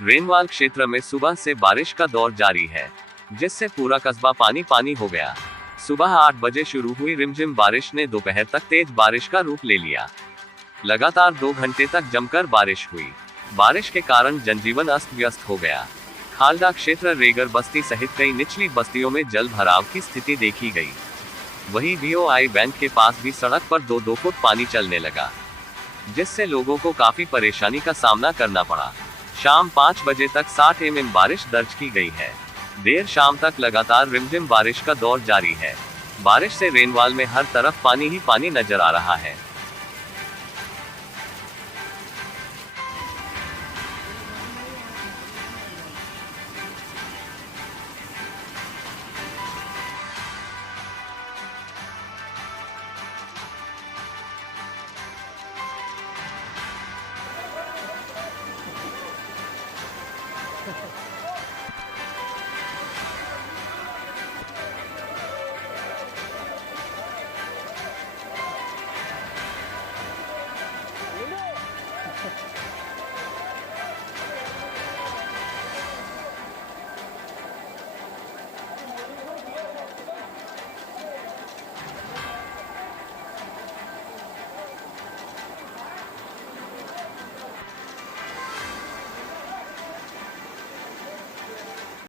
Renewal क्षेत्र में सुबह से बारिश का दौर जारी है, जिससे पूरा कस्बा पानी पानी हो गया। सुबह 8 बजे शुरू हुई रिमझिम बारिश ने दोपहर तक तेज बारिश का रूप ले लिया। लगातार 2 घंटे तक जमकर बारिश हुई। बारिश के कारण जनजीवन अस्त व्यस्त हो गया। खालडा क्षेत्र, रेगर बस्ती सहित कई निचली बस्तियों में जल भराव की स्थिति देखी गई। वहीं बीओआई बैंक के पास भी सड़क पर 2-2 फुट पानी चलने लगा, जिससे लोगों को काफी परेशानी का सामना करना पड़ा। शाम 5 बजे तक 60 mm बारिश दर्ज की गई है। देर शाम तक लगातार रिमझिम बारिश का दौर जारी है। बारिश से रेनवाल में हर तरफ पानी ही पानी नजर आ रहा है।